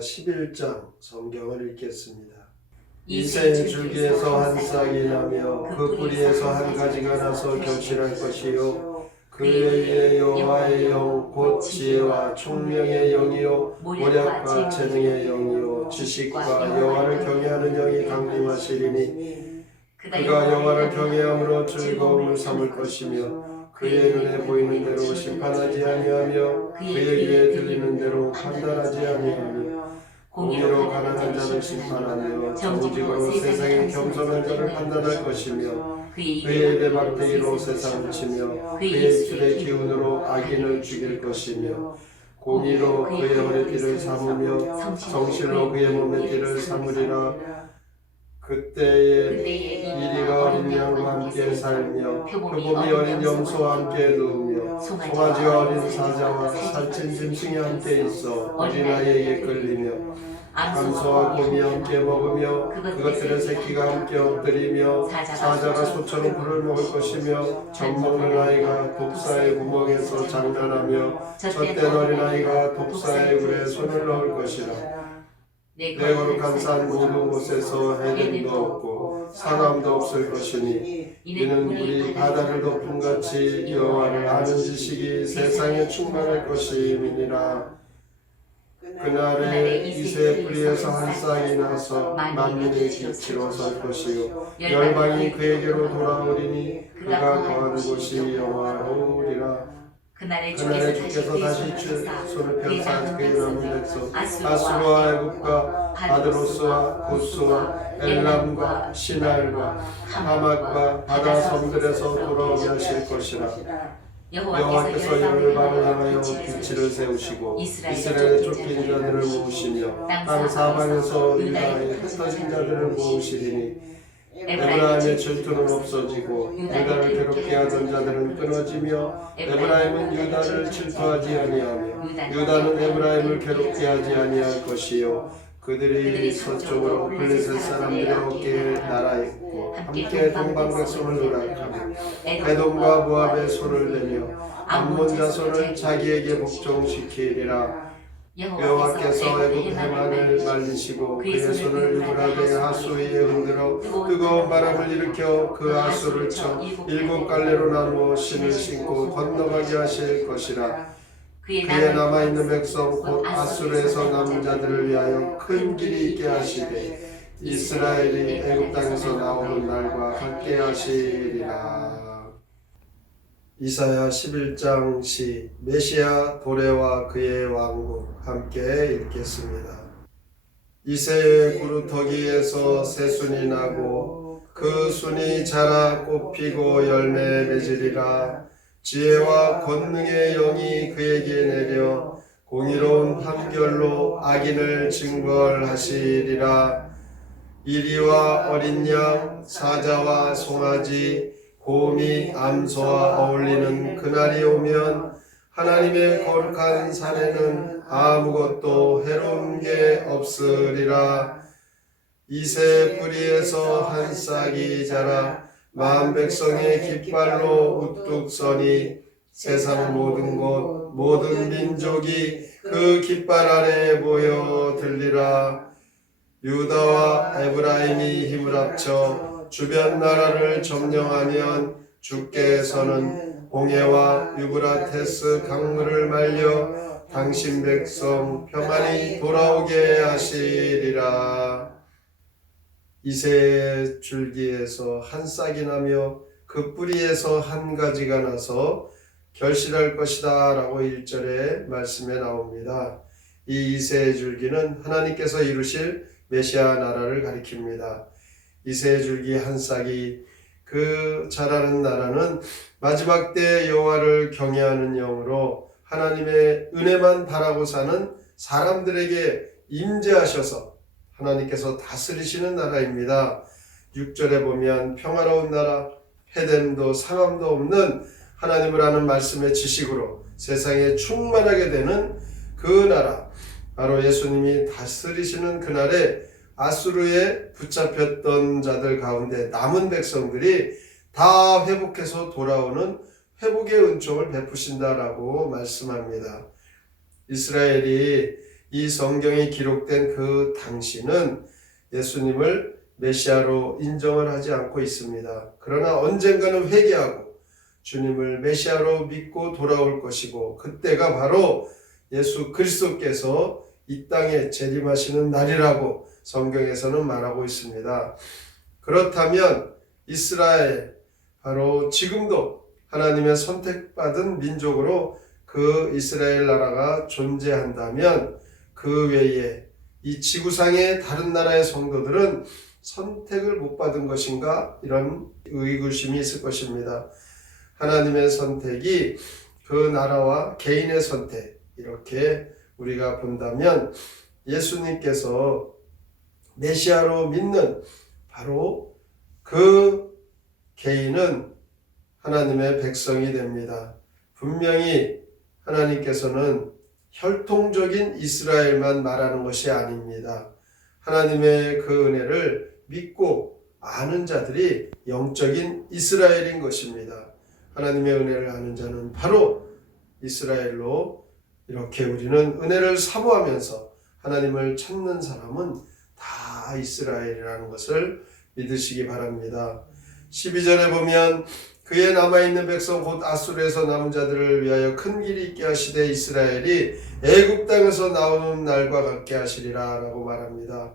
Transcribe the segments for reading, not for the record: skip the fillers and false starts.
11장 성경을 읽겠습니다. 이새의 줄기에서 한 싹이 나며 그 뿌리에서 한 가지가 나서 결실할 것이요 그의 위에 여호와의 영 곧 지혜와 총명의 영이요 모략과 재능의 영이요 지식과 여호와를 경외하는 영이 강림하시리니 그가 여호와를 경외함으로 즐거움을 삼을 것이며 그의 눈에 보이는 대로 심판하지 아니하며 그의 귀에 들리는 대로 판단하지 아니하며 공의로 가난한 자를 심판하며 정직으로 세상에 겸손한 자를 판단할 것이며 그의 입의 막대기로 세상을 치며 그의 입술의 기운으로 악인을 죽일 것이며 공의로 그의 허리띠를 삼으며 성실로 그의 몸의 띠를 삼으리라. 그때에 이리가 어린 양과 함께 살며 표범이 어린 염소와 함께 누우며 송아지와 어린 사자와 살찐 짐승이 함께 있어 어린아이에게 끌리며 암소와 곰이 함께 먹으며 그것들의 새끼가 함께 엎드리며 사자가 소처럼 풀을 먹을 것이며 젖먹는 아이가 독사의 구멍에서 장난하며 젖된 어린아이가 독사의 굴에 손을 넣을 것이라. 내 거룩한 산 모든 곳에서 해됨도 없고 사람도 없을 것이니 이는 우리 바다를 덮음같이 여호와를 아는 지식이 세상에 충만할 것임이니라. 그날에 이새 뿌리에서 한 싹이 나서 만민의 빛으로 설 것이요 열방이 그에게로 돌아오리니 그가 거하는 곳이 영화로우리라. 그날에 주께서 다시 손을 펴사 그의 남은 백성 아수르와 애굽과 바드로스와 구스와 엘람과 시날과 하맛과 바다 섬들에서 돌아오게 하실 것이라. 여호와께서 열방을 향하여 빛을 세우시고 이스라엘의 쫓긴 자들을 모으시며 땅 사방에서 유다의 흩어진 자들을 모으시리니 에브라임의 질투는 없어지고 유다를 괴롭게 하던 자들은 끊어지며 에브라임은 유다를 질투하지 아니하며 유다는 에브라임을 괴롭게 하지 아니할 것이요 그들이 서쪽으로 블레셋 사람들의 어깨에 날아있고 함께 동방 백성을 노략하며 에돔과 모압의 손을 내며 암몬 자손을 자기에게 복종시키리라. 여호와께서 애굽 해만을 말리시고 그의 손을 유브라데 하수 위에 흔들어 뜨거운 바람을 일으켜 그 하수를 쳐 7갈래로 나누어 신을 신고 건너가게 하실 것이라. 그의 남아있는 백성 곧 아수르에서 남은 자들을 위하여 큰 길이 있게 하시되 이스라엘이 애굽 땅에서 나오는 날과 같게 하시리라. 이사야 11장 시 메시아 도래와 그의 왕국 함께 읽겠습니다. 이새의 구루터기에서 새순이 나고 그 순이 자라 꽃피고 열매 맺으리라. 지혜와 권능의 영이 그에게 내려 공의로운 판결로 악인을 징벌하시리라. 이리와 어린 양, 사자와 송아지, 곰이 암소와 어울리는 그날이 오면 하나님의 거룩한 산에는 아무것도 해로운 게 없으리라. 이새 뿌리에서 한 싹이 자라 만 백성의 깃발로 우뚝 서니 세상 모든 곳 모든 민족이 그 깃발 아래 모여 들리라. 유다와 에브라임이 힘을 합쳐 주변 나라를 점령하면 주께서는 홍해와 유브라테스 강물을 말려 당신 백성 평안히 돌아오게 하시리라. 이새의 줄기에서 한 싹이 나며 그 뿌리에서 한 가지가 나서 결실할 것이다 라고 1절에 말씀에 나옵니다. 이 이새의 줄기는 하나님께서 이루실 메시아 나라를 가리킵니다. 이새의 줄기 한 싹이 그 자라는 나라는 마지막 때 여호와를 경외하는 영으로 하나님의 은혜만 바라고 사는 사람들에게 임재하셔서 하나님께서 다스리시는 나라입니다. 6절에 보면 평화로운 나라, 해됨도 상함도 없는 하나님을 아는 말씀의 지식으로 세상에 충만하게 되는 그 나라, 바로 예수님이 다스리시는 그날에 아수르에 붙잡혔던 자들 가운데 남은 백성들이 다 회복해서 돌아오는 회복의 은총을 베푸신다라고 말씀합니다. 이스라엘이 이 성경에 기록된 그 당시는 예수님을 메시아로 인정을 하지 않고 있습니다. 그러나 언젠가는 회개하고 주님을 메시아로 믿고 돌아올 것이고 그때가 바로 예수 그리스도께서 이 땅에 재림하시는 날이라고 성경에서는 말하고 있습니다. 그렇다면 이스라엘, 바로 지금도 하나님의 선택받은 민족으로 그 이스라엘 나라가 존재한다면 그 외에 이 지구상의 다른 나라의 성도들은 선택을 못 받은 것인가? 이런 의구심이 있을 것입니다. 하나님의 선택이 그 나라와 개인의 선택, 이렇게 우리가 본다면 예수님께서 메시아로 믿는 바로 그 개인은 하나님의 백성이 됩니다. 분명히 하나님께서는 혈통적인 이스라엘만 말하는 것이 아닙니다. 하나님의 그 은혜를 믿고 아는 자들이 영적인 이스라엘인 것입니다. 하나님의 은혜를 아는 자는 바로 이스라엘로 이렇게 우리는 은혜를 사모하면서 하나님을 찾는 사람은 다 이스라엘이라는 것을 믿으시기 바랍니다. 12절에 보면 그의 남아있는 백성 곧 아수르에서 남은 자들을 위하여 큰 길이 있게 하시되 이스라엘이 애굽 땅에서 나오는 날과 같게 하시리라 라고 말합니다.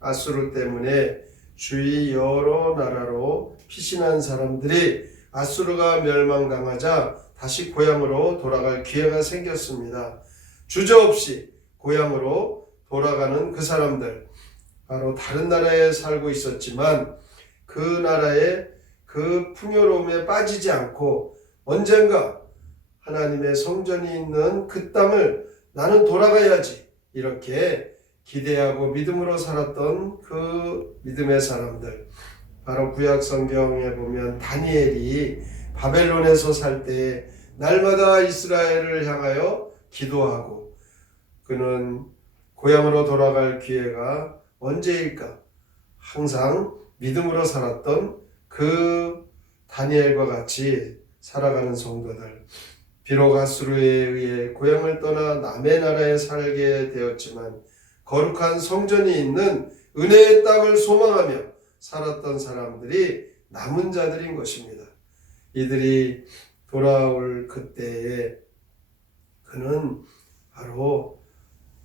아수르 때문에 주위 여러 나라로 피신한 사람들이 아수르가 멸망당하자 다시 고향으로 돌아갈 기회가 생겼습니다. 주저없이 고향으로 돌아가는 그 사람들, 바로 다른 나라에 살고 있었지만 그 나라의 그 풍요로움에 빠지지 않고 언젠가 하나님의 성전이 있는 그 땅을 나는 돌아가야지 이렇게 기대하고 믿음으로 살았던 그 믿음의 사람들, 바로 구약 성경에 보면 다니엘이 바벨론에서 살 때 날마다 이스라엘을 향하여 기도하고 그는 고향으로 돌아갈 기회가 언제일까 항상 믿음으로 살았던 그 다니엘과 같이 살아가는 성도들, 비록 아수르에 의해 고향을 떠나 남의 나라에 살게 되었지만 거룩한 성전이 있는 은혜의 땅을 소망하며 살았던 사람들이 남은 자들인 것입니다. 이들이 돌아올 그때에 그는 바로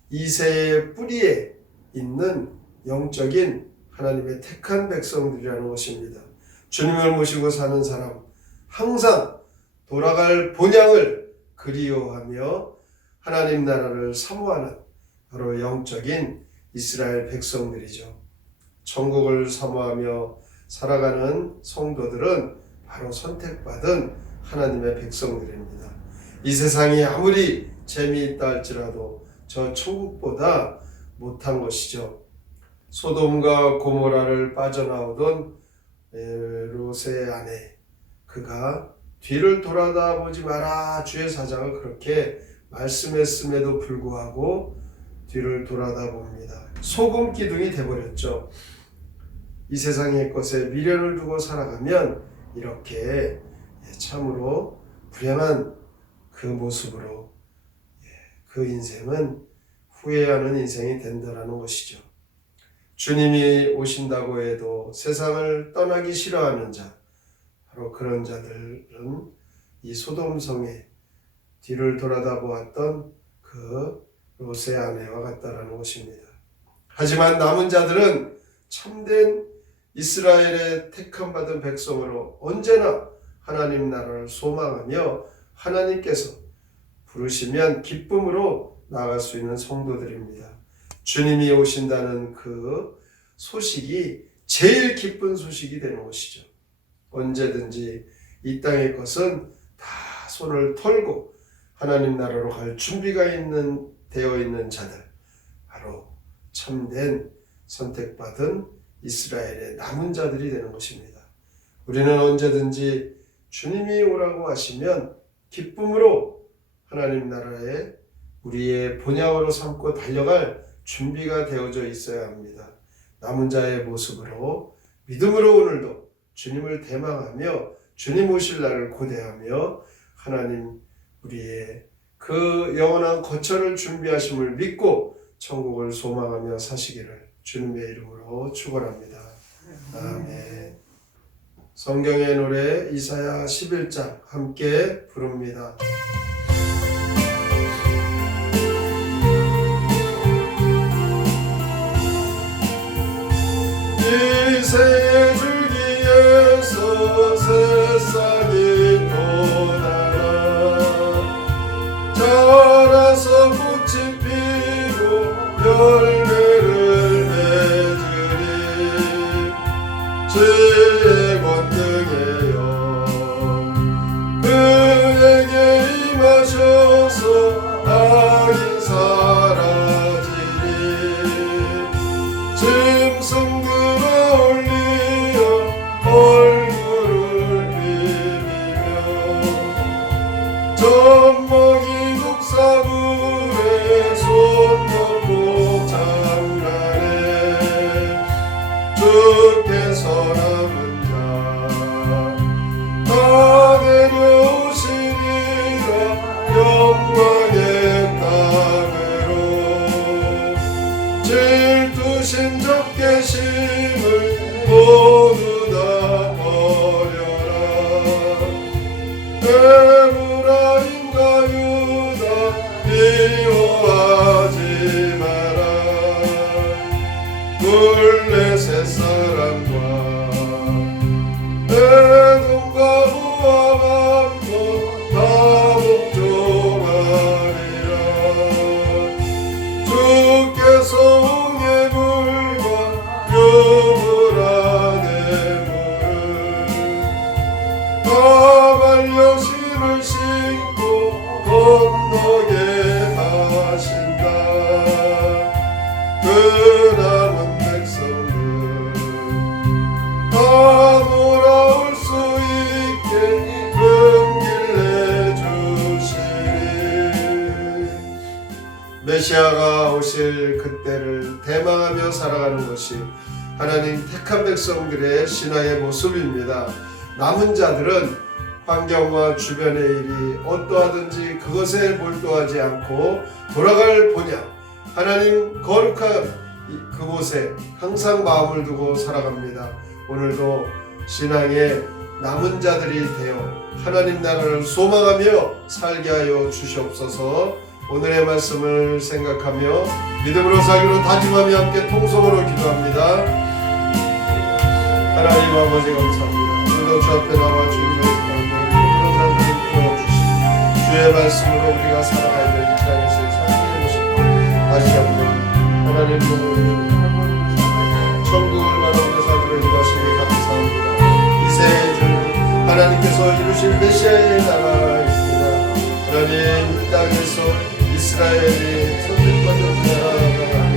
이새의 뿌리에 있는 영적인 하나님의 택한 백성들이라는 것입니다. 주님을 모시고 사는 사람, 항상 돌아갈 본향을 그리워하며 하나님 나라를 사모하는 바로 영적인 이스라엘 백성들이죠. 천국을 사모하며 살아가는 성도들은 바로 선택받은 하나님의 백성들입니다. 이 세상이 아무리 재미있다 할지라도 저 천국보다 못한 것이죠. 소돔과 고모라를 빠져나오던 롯의 아내, 그가 뒤를 돌아다보지 마라 주의 사장을 그렇게 말씀했음에도 불구하고 뒤를 돌아다봅니다. 소금 기둥이 돼버렸죠. 이 세상의 것에 미련을 두고 살아가면 이렇게 참으로 불행한 그 모습으로 그 인생은 후회하는 인생이 된다는 것이죠. 주님이 오신다고 해도 세상을 떠나기 싫어하는 자, 바로 그런 자들은 이 소돔성에 뒤를 돌아다보았던 그 롯의 아내와 같다라는 것입니다. 하지만 남은 자들은 참된 이스라엘의 택함받은 백성으로 언제나 하나님 나라를 소망하며 하나님께서 부르시면 기쁨으로 나아갈 수 있는 성도들입니다. 주님이 오신다는 그 소식이 제일 기쁜 소식이 되는 것이죠. 언제든지 이 땅의 것은 다 손을 털고 하나님 나라로 갈 준비가 되어 있는 자들, 바로 참된 선택받은 이스라엘의 남은 자들이 되는 것입니다. 우리는 언제든지 주님이 오라고 하시면 기쁨으로 하나님 나라에 우리의 본향으로 삼고 달려갈 준비가 되어져 있어야 합니다. 남은 자의 모습으로 믿음으로 오늘도 주님을 대망하며 주님 오실 날을 고대하며 하나님 우리의 그 영원한 거처를 준비하심을 믿고 천국을 소망하며 사시기를 주님의 이름으로 축원합니다. 아멘. 성경의 노래 이사야 11장 함께 부릅니다. 이 세의 줄기에서 새싹이 돋아나 자라서 꽃이 피고 열매를 맺으리 주의 권능이여 그에게 임하셔서 악이 사라지리 짐승 들어올리어 얼굴을 비비며 젖먹이 독사물에 손 놓고 장난해 주께서 남은 자 다 내려오시리라 영광의 땅으로 질투신 적개심을 모두 다 버려라 에브라임과 유다 미워하지 마라 블레셋 사람과 에돔과 모압도 다 복종하리라 주께서 옹해물과 유브라데 물을 다 반려심을 신고 건너게 하신다 그 남은 백성들 다 돌아올 수 있게 은길 내주시리 메시아가 오실 그때를 대망하며 살아가는 것이 하나님 택한 백성들의 신앙의 모습입니다. 남은 자들은 환경과 주변의 일이 어떠하든지 그것에 몰두하지 않고 돌아갈 본향 하나님 거룩한 그곳에 항상 마음을 두고 살아갑니다. 오늘도 신앙의 남은 자들이 되어 하나님 나라를 소망하며 살게 하여 주시옵소서. 오늘의 말씀을 생각하며 믿음으로 살기로 다짐하며 함께 통성으로 기도합니다. 하나님 아버지 감사합니다. 오늘도 주 앞에 나와 주님의 믿음으로 살기를 풀어주시고 주의 말씀으로 우리가 살아가야 될 이 땅에서 살게 해주시고 다시 한번 하나님의 천국을 바라보며 살기로 인도하시니 감사합니다. 이세의 주 하나님께서 이루신 메시아의 나라입니다. 하나님 이 땅에서 이스라엘이 선택받은 나라입니다.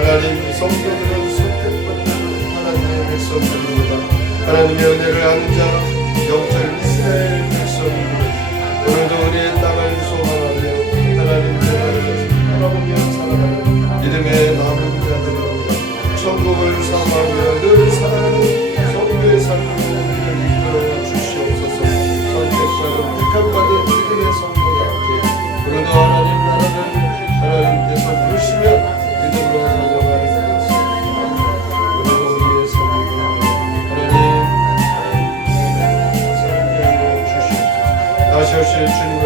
하나님 성도들은 선택받은 하나님의 백성들입니다. 하나님의 은혜를 아는 자 영적인 이스라엘 백성입니다. 오늘도 은혜의 땅을 소망하며 하나님의 나라를 바라보며 살아가는 믿음의 남은 자들입니다. 천국을 사모하며 늘 살아가는 성도의 삶을 우리를 이끌어 주시옵소서. 선택받은 택함받은 믿음의 성도답게 오늘도 하나님 나라를 하나님께서 부르시며 믿음으로 살아가는 오늘도 우리의 삶을 하나님 살게 하여 주시옵소서. 다시 오실 주님을